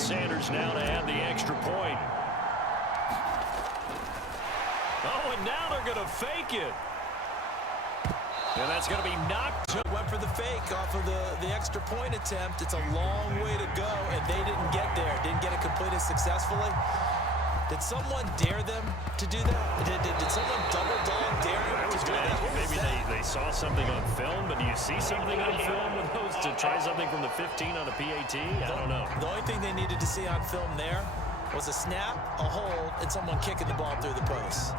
Sanders now to add the extra point. Oh, and now they're going to fake it. And that's going to be knocked. Went for the fake off of the extra point attempt. It's a long way to go, and they didn't get there. Didn't get it completed successfully. Did someone dare them to do that? Did someone double dog dare them to do that? Maybe they saw something on film, but do you see something on film with those to try something from the 15 on a PAT? I don't know. The only thing they needed to see on film there was a snap, a hold, and someone kicking the ball through the post.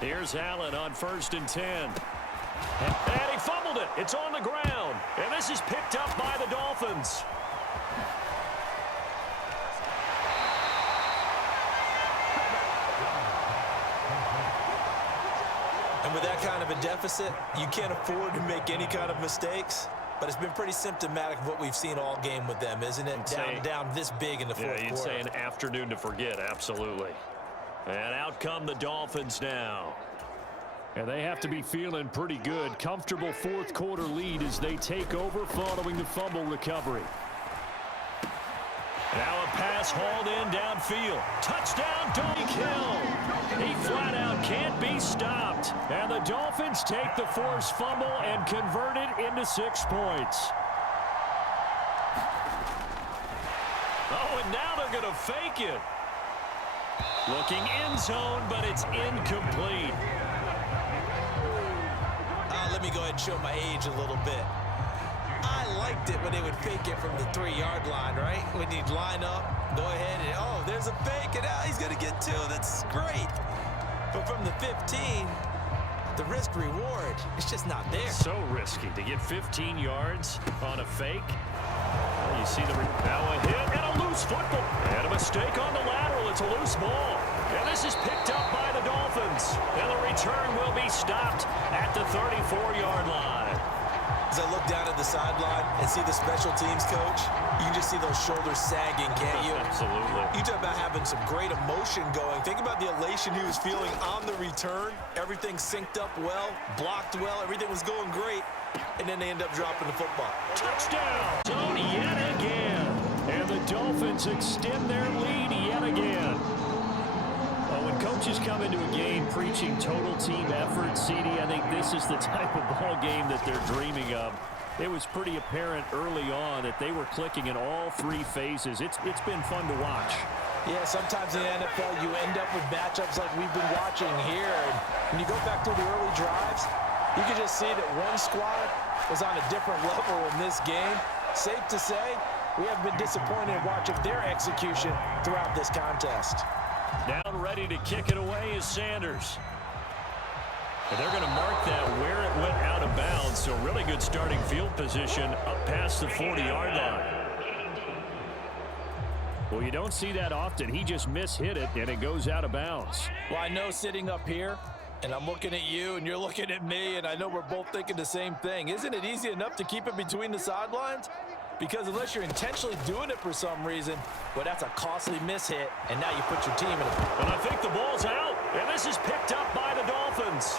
Here's Allen on 1st and 10. And he fumbled it. It's on the ground. And this is picked up by the Dolphins. And with that kind of a deficit, you can't afford to make any kind of mistakes. But it's been pretty symptomatic of what we've seen all game with them, isn't it? Down this big in the fourth quarter. Yeah, you'd say an afternoon to forget, absolutely. And out come the Dolphins now. And they have to be feeling pretty good. Comfortable fourth quarter lead as they take over following the fumble recovery. Now a pass hauled in downfield. Touchdown, Tyreek Hill. He flat out can't be stopped. And the Dolphins take the forced fumble and convert it into 6 points. Oh, and now they're going to fake it. Looking end zone, but it's incomplete. Let me go ahead and show my age a little bit. I liked it when they would fake it from the 3-yard line, right? When you'd line up, go ahead and, oh, there's a fake, and he's going to get 2. That's great. But from the 15, the risk-reward, it's just not there. So risky to get 15 yards on a fake. Well, you see now a hit and a loose football. And a mistake on the lateral. It's a loose ball. And this is picked up by the Dolphins. And the return will be stopped at the 34-yard line. As I look down at the sideline and see the special teams coach, you can just see those shoulders sagging, can't you? Absolutely. You talk about having some great emotion going. Think about the elation he was feeling on the return. Everything synced up well, blocked well, everything was going great, and then they end up dropping the football. Touchdown! Zone yet again. And the Dolphins extend their lead yet again. Well, when coaches come into a game preaching total team effort, CD, I think this is the type of ball game that they're dreaming of. It was pretty apparent early on that they were clicking in all 3 phases. It's been fun to watch. Yeah, sometimes in the NFL you end up with matchups like we've been watching here. And when you go back through the early drives, you can just see that one squad was on a different level in this game. Safe to say, we have been disappointed watching their execution throughout this contest. Down ready to kick it away is Sanders. And they're going to mark that where it went out of bounds. So really good starting field position up past the 40-yard line. Well, you don't see that often. He just mishit it, and it goes out of bounds. Well, I know sitting up here, and I'm looking at you, and you're looking at me, and I know we're both thinking the same thing. Isn't it easy enough to keep it between the sidelines? Because unless you're intentionally doing it for some reason, well, that's a costly mishit, and now you put your team in it. And I think the ball's out, and this is picked up by the Dolphins.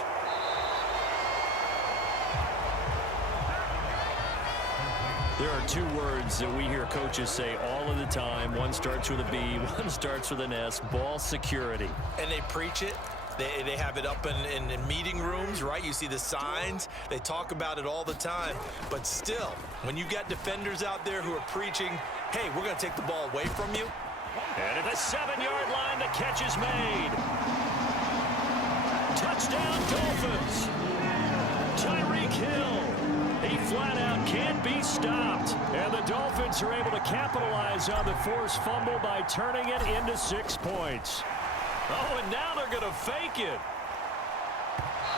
There are 2 words that we hear coaches say all of the time. One starts with a B, one starts with an S, ball security. And they preach it. They have it up in meeting rooms, right? You see the signs. They talk about it all the time. But still, when you got defenders out there who are preaching, hey, we're going to take the ball away from you. And at the 7-yard line, the catch is made. Touchdown, Dolphins. Tyreek Hill. He flat out can't be stopped. And the Dolphins are able to capitalize on the forced fumble by turning it into 6 points. Oh, and now they're going to fake it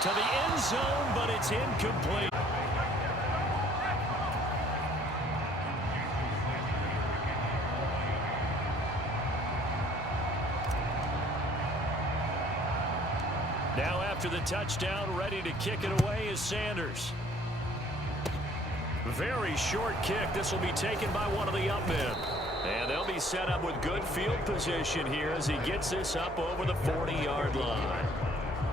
to the end zone, but it's incomplete. Now after the touchdown, ready to kick it away is Sanders. Very short kick. This will be taken by one of the up men. And they'll be set up with good field position here as he gets this up over the 40-yard line.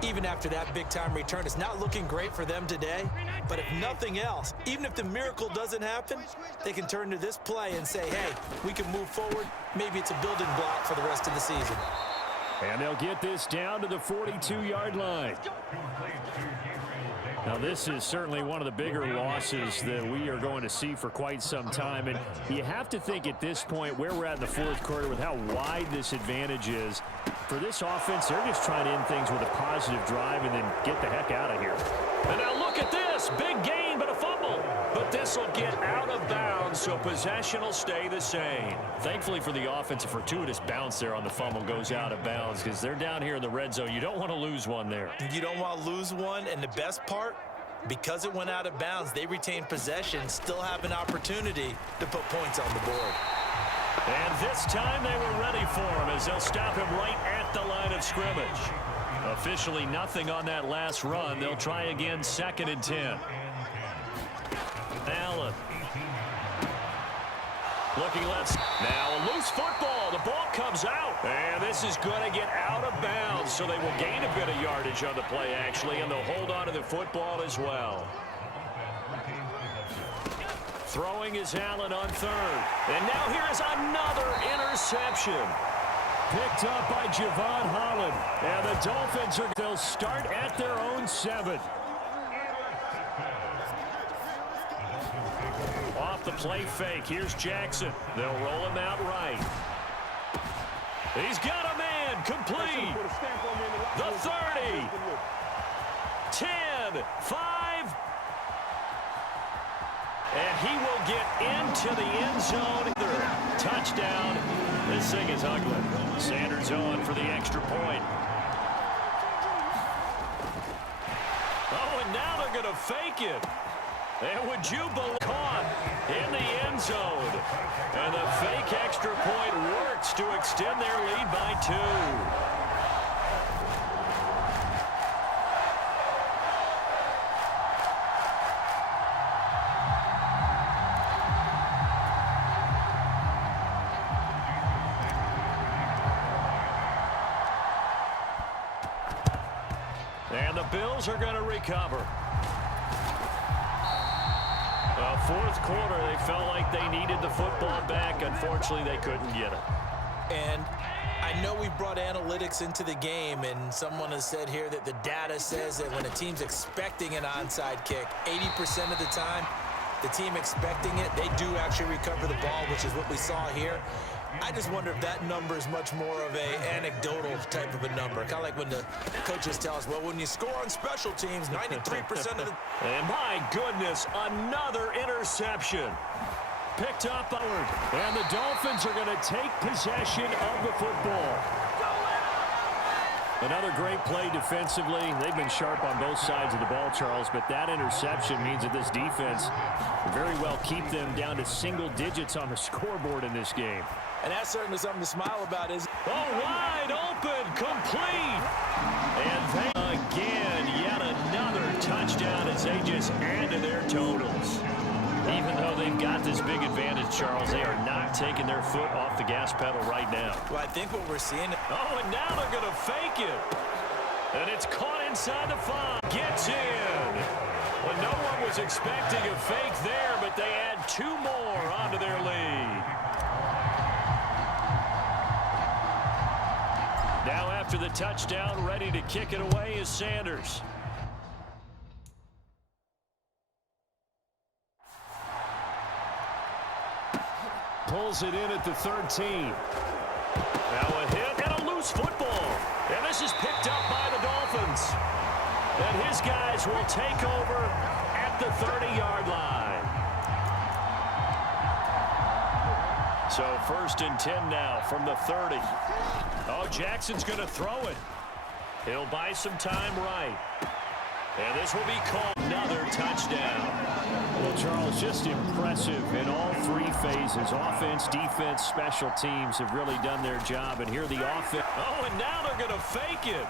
Even after that big-time return, it's not looking great for them today. But if nothing else, even if the miracle doesn't happen, they can turn to this play and say, hey, we can move forward. Maybe it's a building block for the rest of the season. And they'll get this down to the 42-yard line. Now, this is certainly one of the bigger losses that we are going to see for quite some time. And you have to think at this point where we're at in the fourth quarter with how wide this advantage is. For this offense, they're just trying to end things with a positive drive and then get the heck out of here. And now look at this. Big gain, but a fumble. But this will get out of bounds, so possession will stay the same. Thankfully for the offense, a fortuitous bounce there on the fumble goes out of bounds because they're down here in the red zone. You don't want to lose one there. You don't want to lose one, and the best part, because it went out of bounds, they retain possession, still have an opportunity to put points on the board. And this time they were ready for him as they'll stop him right at the line of scrimmage. Officially nothing on that last run. They'll try again, 2nd and 10. Allen. Looking left. Now a loose football. The ball comes out. And this is going to get out of bounds, so they will gain a bit of yardage on the play, actually, and they'll hold on to the football as well. Throwing is Allen on 3rd. And now here is another interception. Picked up by Javon Holland. And the Dolphins they'll start at their own 7. Off the play fake. Here's Jackson. They'll roll him out right. He's got a man. Complete. The 30. 10. 5. And he will get into the end zone. Touchdown. This thing is ugly. Sanders on for the extra point. Oh, and now they're going to fake it. And would you believe caught in the end zone. And the fake extra point works to extend their lead by 2. And the Bills are going to recover. Fourth quarter, they felt like they needed the football back. Unfortunately, they couldn't get it. And I know we brought analytics into the game, and someone has said here that the data says that when a team's expecting an onside kick, 80% of the time, the team expecting it, they do actually recover the ball, which is what we saw here. I just wonder if that number is much more of a anecdotal type of a number. Kind of like when the coaches tell us, well, when you score on special teams, 93% of the... And my goodness, another interception. Picked up forward. And the Dolphins are going to take possession of the football. Another great play defensively. They've been sharp on both sides of the ball, Charles, but that interception means that this defense will very well keep them down to single digits on the scoreboard in this game. And that's certainly something to smile about, is wide open, complete. And they again, yet another touchdown as they just add to their totals. Even though they've got this big advantage, Charles, they are not taking their foot off the gas pedal right now. Well, I think what we're seeing... Oh, and now they're going to fake it. And it's caught inside the 5. Gets in. Well, no one was expecting a fake there, but they add 2 more onto their lead. Now after the touchdown, ready to kick it away is Sanders. Pulls it in at the 13. Now a hit and a loose football. And this is picked up by the Dolphins. And his guys will take over at the 30-yard line. So 1st and 10 now from the 30. Oh, Jackson's going to throw it. He'll buy some time right. And this will be called another touchdown. Well, Charles, just impressive in all 3 phases. Offense, defense, special teams have really done their job. And here the offense. Oh, and now they're going to fake it.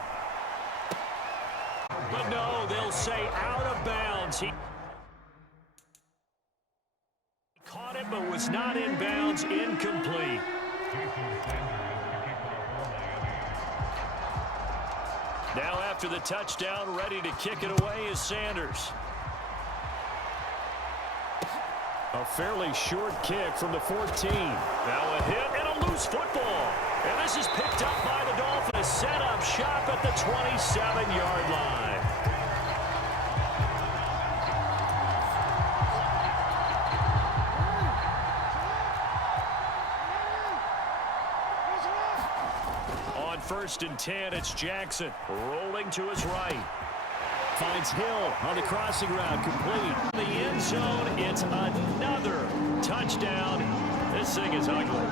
But no, they'll say out of bounds. He caught him it, but was not in bounds, incomplete. Now after the touchdown, ready to kick it away is Sanders. A fairly short kick from the 14. Now a hit and a loose football. And this is picked up by the Dolphins. Set up shop at the 27-yard line. On 1st and 10, it's Jackson rolling to his right. Finds Hill on the crossing route, complete. In the end zone, it's another touchdown. This thing is ugly.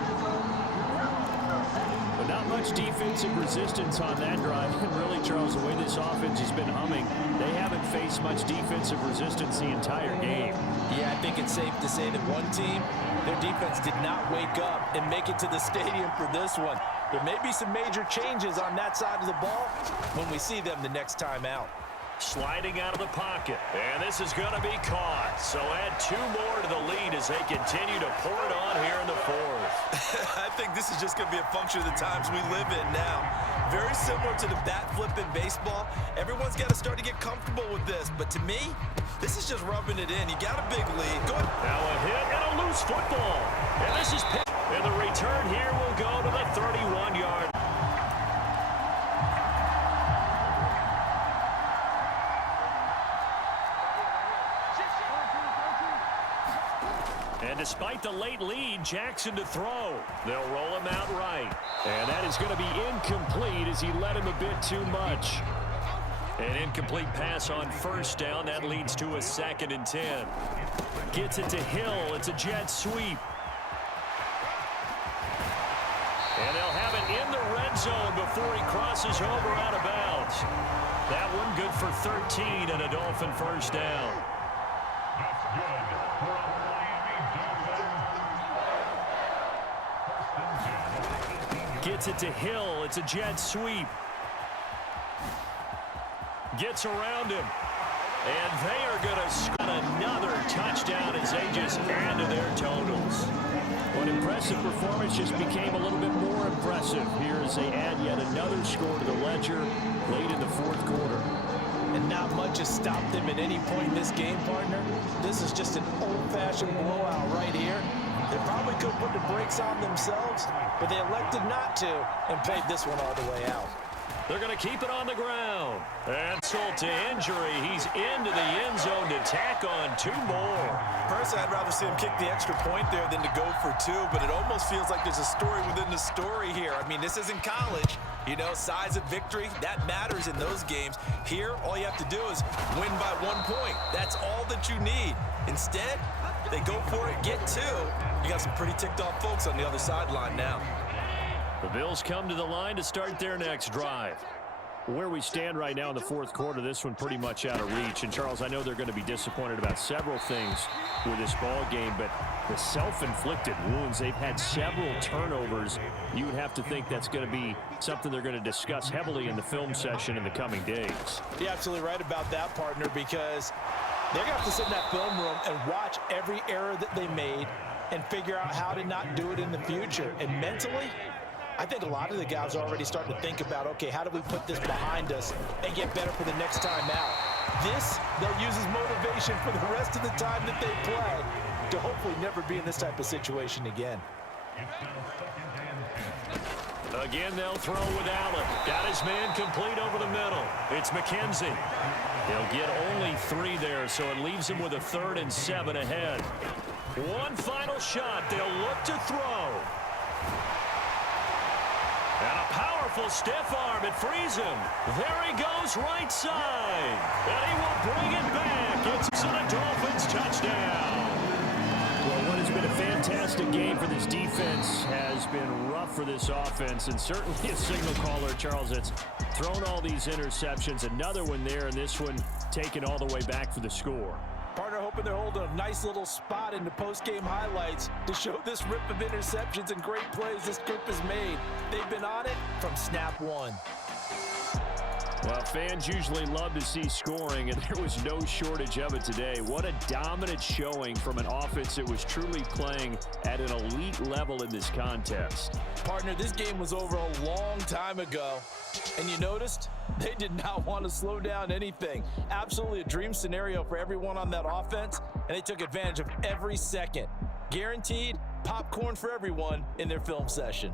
But not much defensive resistance on that drive. And really, Charles, the way this offense has been humming, they haven't faced much defensive resistance the entire game. Yeah, I think it's safe to say that one team, their defense did not wake up and make it to the stadium for this one. There may be some major changes on that side of the ball when we see them the next time out. Sliding out of the pocket, and this is going to be caught. So add 2 more to the lead as they continue to pour it on here in the 4th. I think this is just going to be a function of the times we live in now. Very similar to the bat flip in baseball. Everyone's got to start to get comfortable with this, but to me, this is just rubbing it in. You got a big lead. Go ahead. Now a hit and a loose football, and this is picked. And the return here will go to the 31-yard. And despite the late lead, Jackson to throw. They'll roll him out right. And that is going to be incomplete as he led him a bit too much. An incomplete pass on 1st down. That leads to a 2nd and 10. Gets it to Hill. It's a jet sweep. And they'll have it in the red zone before he crosses over out of bounds. That one good for 13 and a Dolphin 1st down. Gets it to Hill. It's a jet sweep. Gets around him. And they are going to score another touchdown as they just add to their totals. An impressive performance just became a little bit more impressive here as they add yet another score to the ledger late in the 4th quarter. And not much has stopped them at any point in this game, partner. This is just an old-fashioned blowout right here. They probably could put the brakes on themselves, but they elected not to and played this one all the way out. They're going to keep it on the ground. And Sold to injury. He's into the end zone to tack on 2 more. Personally, I'd rather see him kick the extra point there than to go for 2, but it almost feels like there's a story within the story here. I mean, this isn't college. You know, size of victory, that matters in those games. Here, all you have to do is win by 1 point. That's all that you need. Instead, they go for it, get 2. You got some pretty ticked off folks on the other sideline now. The Bills come to the line to start their next drive. Where we stand right now in the 4th quarter, this one pretty much out of reach. And, Charles, I know they're going to be disappointed about several things with this ball game, but the self-inflicted wounds, they've had several turnovers. You would have to think that's going to be something they're going to discuss heavily in the film session in the coming days. You're absolutely right about that, partner, because they're going to have to sit in that film room and watch every error that they made and figure out how to not do it in the future. And mentally, I think a lot of the guys are already starting to think about, okay, how do we put this behind us and get better for the next time out? This, they'll use as motivation for the rest of the time that they play to hopefully never be in this type of situation again. Again, they'll throw with Allen. Got his man complete over the middle. It's McKenzie. He'll get only 3 there, so it leaves him with a 3rd and 7 ahead. One final shot. They'll look to throw. And a powerful stiff arm. It frees him. There he goes right side. And he will bring it back. It's a Dolphins touchdown. Well, what has been a fantastic game for this defense has been rough for this offense. And certainly a signal caller, Charles, that's thrown all these interceptions. Another one there, and this one taken all the way back for the score. Partner hoping they're holding a nice little spot in the post-game highlights to show this rip of interceptions and great plays this group has made. They've been on it from snap 1. Well, fans usually love to see scoring, and there was no shortage of it today. What a dominant showing from an offense that was truly playing at an elite level in this contest. Partner, this game was over a long time ago, and you noticed they did not want to slow down anything. Absolutely a dream scenario for everyone on that offense, and they took advantage of every second. Guaranteed popcorn for everyone in their film session.